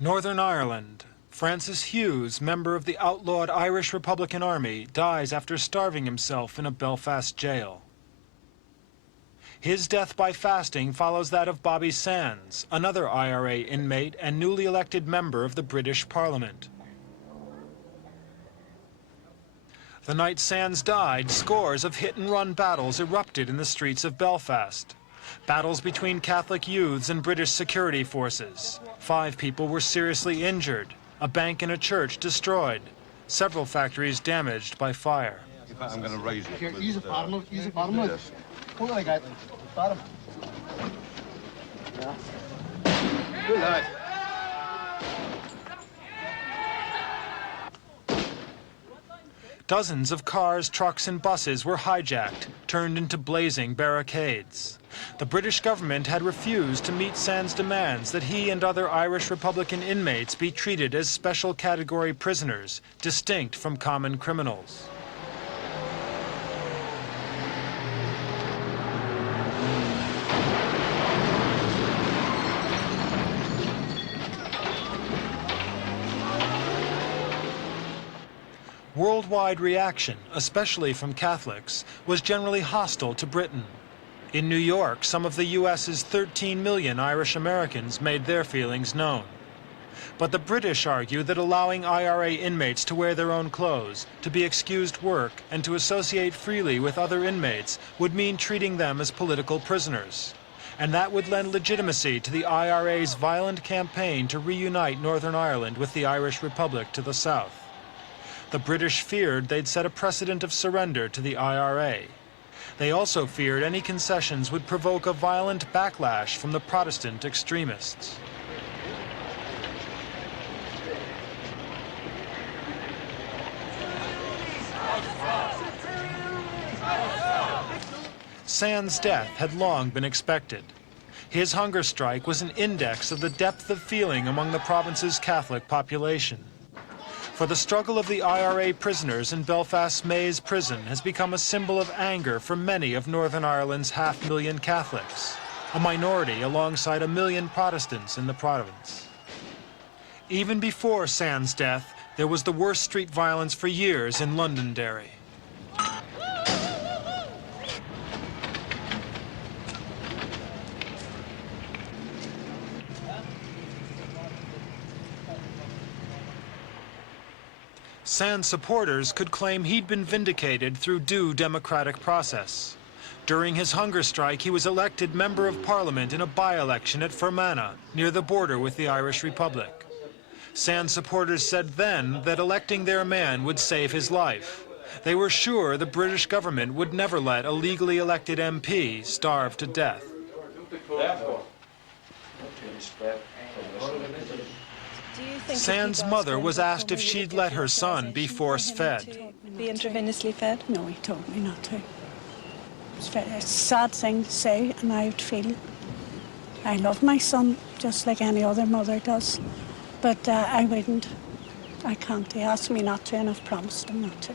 Northern Ireland. Francis Hughes, member of the outlawed Irish Republican Army, dies after starving himself in a Belfast jail. His death by fasting follows that of Bobby Sands, another IRA inmate and newly elected member of the British Parliament. The night Sands died, scores of hit-and-run battles erupted in the streets of Belfast. Battles between Catholic youths and British security forces. 5 people were seriously injured. A bank and a church destroyed. Several factories damaged by fire. I'm going to raise it. Here, use a bottom. Use a bottom. Hold on, guys. Bottom. Yeah. Good lad. Dozens of cars, trucks, and buses were hijacked, turned into blazing barricades. The British government had refused to meet Sands' demands that he and other Irish Republican inmates be treated as special category prisoners, distinct from common criminals. Worldwide reaction, especially from Catholics, was generally hostile to Britain. In New York, some of the U.S.'s 13 million Irish Americans made their feelings known. But the British argue that allowing IRA inmates to wear their own clothes, to be excused work, and to associate freely with other inmates would mean treating them as political prisoners. And that would lend legitimacy to the IRA's violent campaign to reunite Northern Ireland with the Irish Republic to the south. The British feared they'd set a precedent of surrender to the IRA. They also feared any concessions would provoke a violent backlash from the Protestant extremists. Sands' death had long been expected. His hunger strike was an index of the depth of feeling among the province's Catholic population. For the struggle of the IRA prisoners in Belfast's Maze prison has become a symbol of anger for many of Northern Ireland's 500,000 Catholics, a minority alongside 1 million Protestants in the province. Even before Sands' death, there was the worst street violence for years in Londonderry. Sands' supporters could claim he'd been vindicated through due democratic process. During his hunger strike, he was elected Member of Parliament in a by-election at Fermanagh, near the border with the Irish Republic. Sands' supporters said then that electing their man would save his life. They were sure the British government would never let a legally elected MP starve to death. Sands' mother was asked if she'd let her son be force-fed. Be intravenously fed? No, he told me not to. It's a sad thing to say, and I would feel I love my son just like any other mother does, but I wouldn't. I can't. He asked me not to, and I've promised him not to.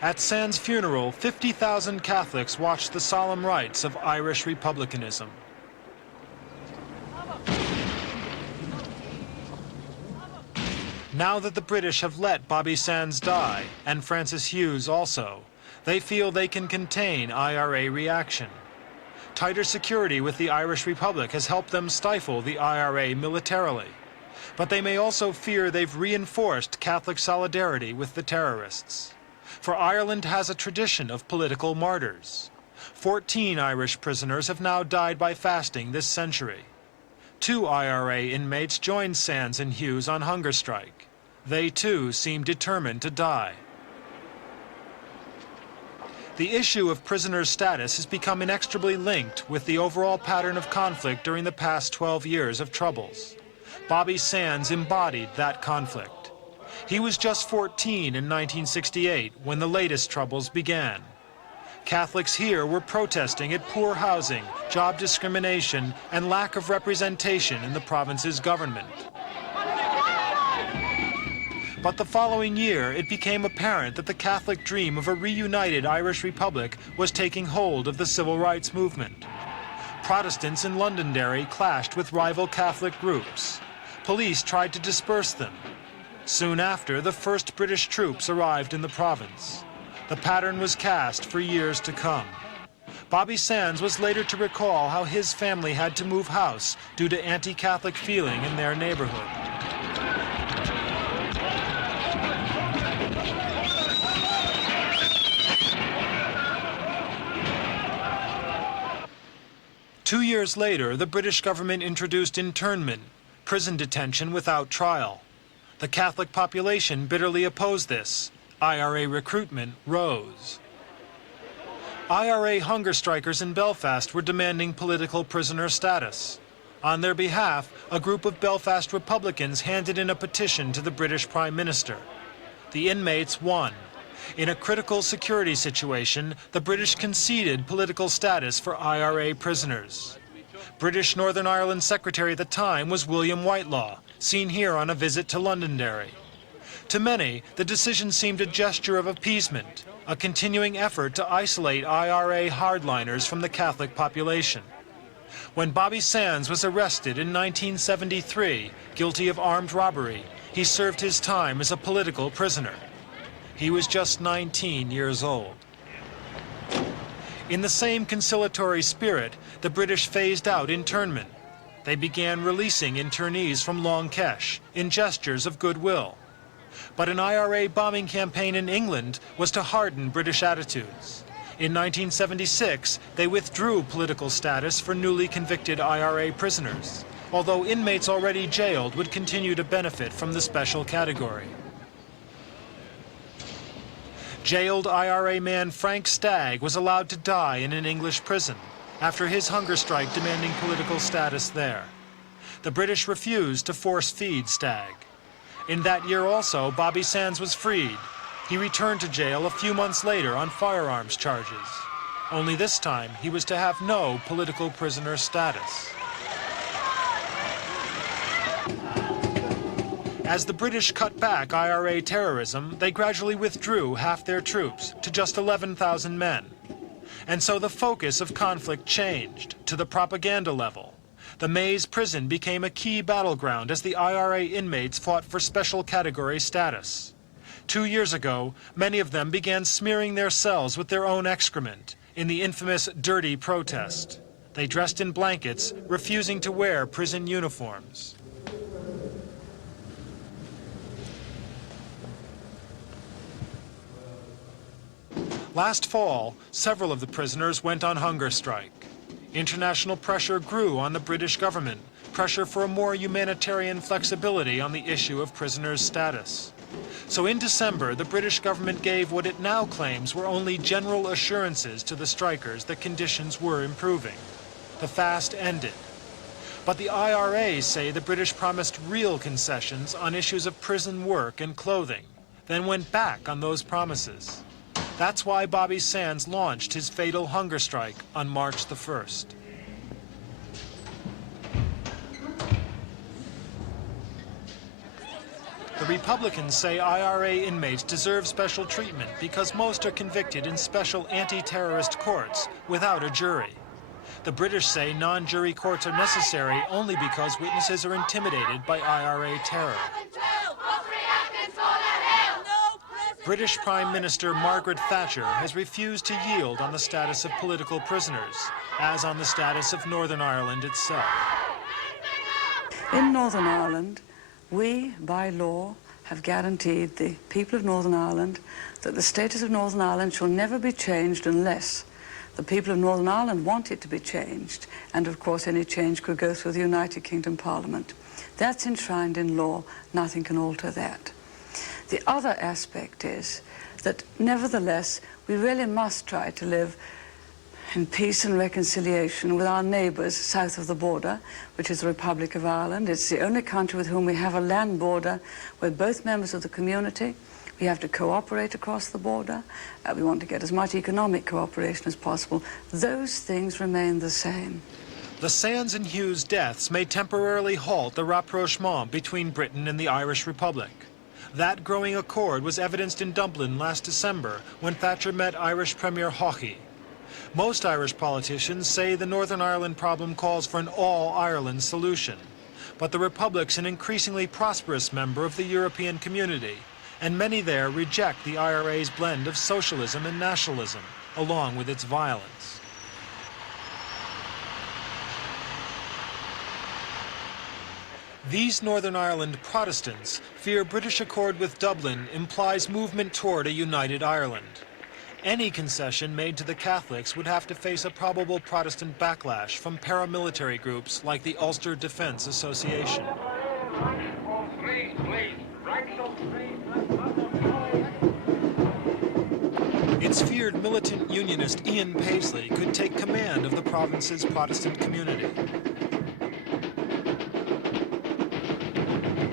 At Sands' funeral, 50,000 Catholics watched the solemn rites of Irish republicanism. Now that the British have let Bobby Sands die, and Francis Hughes also, they feel they can contain IRA reaction. Tighter security with the Irish Republic has helped them stifle the IRA militarily. But they may also fear they've reinforced Catholic solidarity with the terrorists. For Ireland has a tradition of political martyrs. 14 Irish prisoners have now died by fasting this century. 2 IRA inmates joined Sands and Hughes on hunger strike. They too seem determined to die. The issue of prisoners' status has become inextricably linked with the overall pattern of conflict during the past 12 years of Troubles. Bobby Sands embodied that conflict. He was just 14 in 1968 when the latest Troubles began. Catholics here were protesting at poor housing, job discrimination, and lack of representation in the province's government. But the following year, it became apparent that the Catholic dream of a reunited Irish Republic was taking hold of the civil rights movement. Protestants in Londonderry clashed with rival Catholic groups. Police tried to disperse them. Soon after, the first British troops arrived in the province. The pattern was cast for years to come. Bobby Sands was later to recall how his family had to move house due to anti-Catholic feeling in their neighborhood. Two years later, the British government introduced internment, prison detention without trial. The Catholic population bitterly opposed this. IRA recruitment rose. IRA hunger strikers in Belfast were demanding political prisoner status. On their behalf, a group of Belfast Republicans handed in a petition to the British Prime Minister. The inmates won. In a critical security situation, the British conceded political status for IRA prisoners. British Northern Ireland Secretary at the time was William Whitelaw, seen here on a visit to Londonderry. To many, the decision seemed a gesture of appeasement, a continuing effort to isolate IRA hardliners from the Catholic population. When Bobby Sands was arrested in 1973, guilty of armed robbery, he served his time as a political prisoner. He was just 19 years old. In the same conciliatory spirit, the British phased out internment. They began releasing internees from Long Kesh in gestures of goodwill. But an IRA bombing campaign in England was to harden British attitudes. In 1976, they withdrew political status for newly convicted IRA prisoners, although inmates already jailed would continue to benefit from the special category. Jailed IRA man Frank Stagg was allowed to die in an English prison after his hunger strike demanding political status there. The British refused to force-feed Stagg. In that year also, Bobby Sands was freed. He returned to jail a few months later on firearms charges. Only this time, he was to have no political prisoner status. As the British cut back IRA terrorism, they gradually withdrew half their troops to just 11,000 men. And so the focus of conflict changed to the propaganda level. The Maze prison became a key battleground as the IRA inmates fought for special category status. 2 years ago, many of them began smearing their cells with their own excrement in the infamous Dirty Protest. They dressed in blankets, refusing to wear prison uniforms. Last fall, several of the prisoners went on hunger strike. International pressure grew on the British government, pressure for a more humanitarian flexibility on the issue of prisoners' status. So in December, the British government gave what it now claims were only general assurances to the strikers that conditions were improving. The fast ended. But the IRA say the British promised real concessions on issues of prison work and clothing, then went back on those promises. That's why Bobby Sands launched his fatal hunger strike on March the 1st. The Republicans say IRA inmates deserve special treatment because most are convicted in special anti-terrorist courts without a jury. The British say non-jury courts are necessary only because witnesses are intimidated by IRA terror. British Prime Minister Margaret Thatcher has refused to yield on the status of political prisoners, as on the status of Northern Ireland itself. In Northern Ireland, we, by law, have guaranteed the people of Northern Ireland that the status of Northern Ireland shall never be changed unless the people of Northern Ireland want it to be changed, and of course any change could go through the United Kingdom Parliament. That's enshrined in law. Nothing can alter that. The other aspect is that, nevertheless, we really must try to live in peace and reconciliation with our neighbours south of the border, which is the Republic of Ireland. It's the only country with whom we have a land border. We're both members of the community. We have to cooperate across the border. We want to get as much economic cooperation as possible. Those things remain the same. The Sands and Hughes deaths may temporarily halt the rapprochement between Britain and the Irish Republic. That growing accord was evidenced in Dublin last December when Thatcher met Irish Premier Haughey. Most Irish politicians say the Northern Ireland problem calls for an all-Ireland solution. But the Republic's an increasingly prosperous member of the European community, and many there reject the IRA's blend of socialism and nationalism, along with its violence. These Northern Ireland Protestants fear British accord with Dublin implies movement toward a united Ireland. Any concession made to the Catholics would have to face a probable Protestant backlash from paramilitary groups like the Ulster Defence Association. It's feared militant unionist Ian Paisley could take command of the province's Protestant community.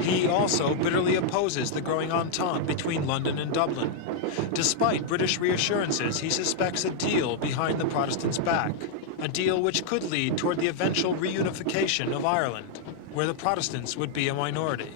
He also bitterly opposes the growing entente between London and Dublin. Despite British reassurances, he suspects a deal behind the Protestants' back, a deal which could lead toward the eventual reunification of Ireland, where the Protestants would be a minority.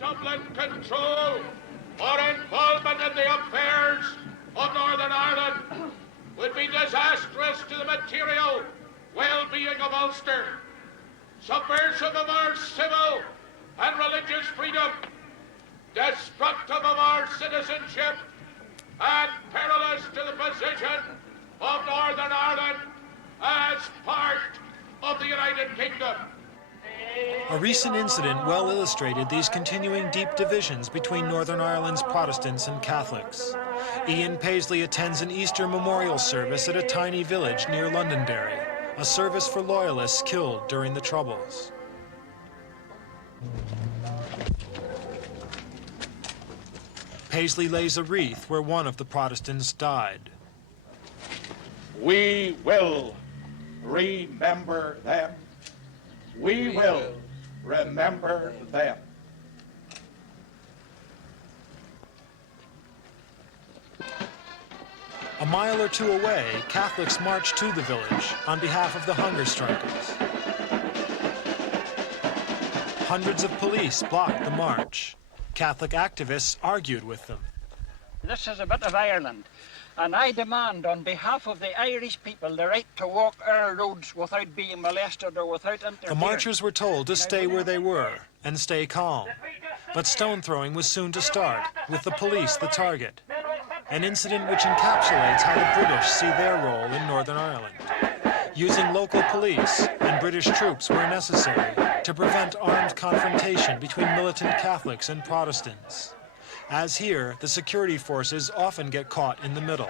Dublin control or involvement in the affairs of Northern Ireland would be disastrous to the material well-being of Ulster, subversive of our civil and religious freedom, destructive of our citizenship, and perilous to the position of Northern Ireland as part of the United Kingdom. A recent incident well illustrated these continuing deep divisions between Northern Ireland's Protestants and Catholics. Ian Paisley attends an Easter memorial service at a tiny village near Londonderry, a service for loyalists killed during the Troubles. Paisley lays a wreath where one of the Protestants died. We will remember them. We will remember them. A mile or two away, Catholics marched to the village on behalf of the hunger strikers. Hundreds of police blocked the march. Catholic activists argued with them. This is a bit of Ireland, and I demand on behalf of the Irish people the right to walk our roads without being molested or without interference. The marchers were told to stay where they were and stay calm. But stone throwing was soon to start, with the police the target. An incident which encapsulates how the British see their role in Northern Ireland. Using local police and British troops where necessary to prevent armed confrontation between militant Catholics and Protestants. As here, the security forces often get caught in the middle.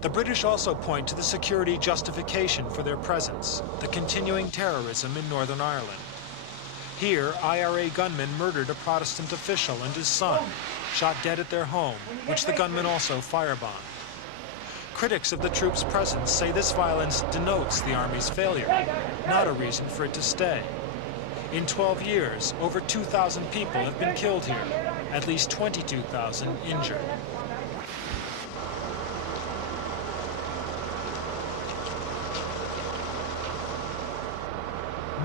The British also point to the security justification for their presence, the continuing terrorism in Northern Ireland. Here, IRA gunmen murdered a Protestant official and his son, shot dead at their home, which the gunmen also firebombed. Critics of the troops' presence say this violence denotes the army's failure, not a reason for it to stay. In 12 years, over 2,000 people have been killed here, at least 22,000 injured.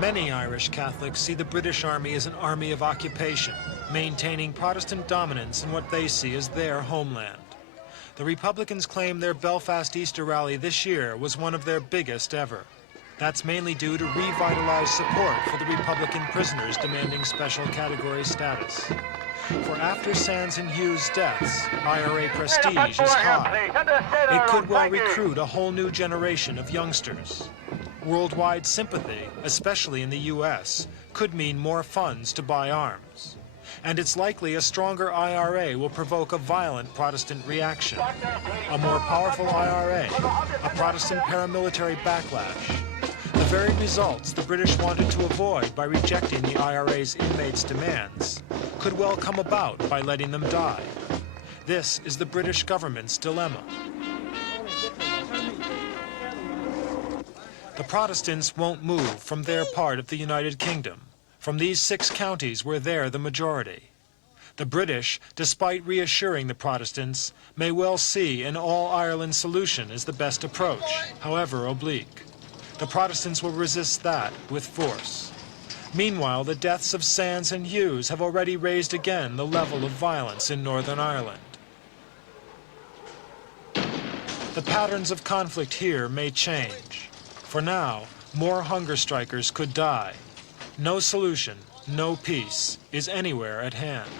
Many Irish Catholics see the British Army as an army of occupation, maintaining Protestant dominance in what they see as their homeland. The Republicans claim their Belfast Easter rally this year was one of their biggest ever. That's mainly due to revitalized support for the Republican prisoners demanding special category status. For after Sands and Hughes' deaths, IRA prestige is high. It could well recruit a whole new generation of youngsters. Worldwide sympathy, especially in the U.S., could mean more funds to buy arms. And it's likely a stronger IRA will provoke a violent Protestant reaction. A more powerful IRA, a Protestant paramilitary backlash. The very results the British wanted to avoid by rejecting the IRA's inmates' demands could well come about by letting them die. This is the British government's dilemma. The Protestants won't move from their part of the United Kingdom, from these 6 counties where they're the majority. The British, despite reassuring the Protestants, may well see an all-Ireland solution as the best approach, however oblique. The Protestants will resist that with force. Meanwhile, the deaths of Sands and Hughes have already raised again the level of violence in Northern Ireland. The patterns of conflict here may change. For now, more hunger strikers could die. No solution, no peace is anywhere at hand.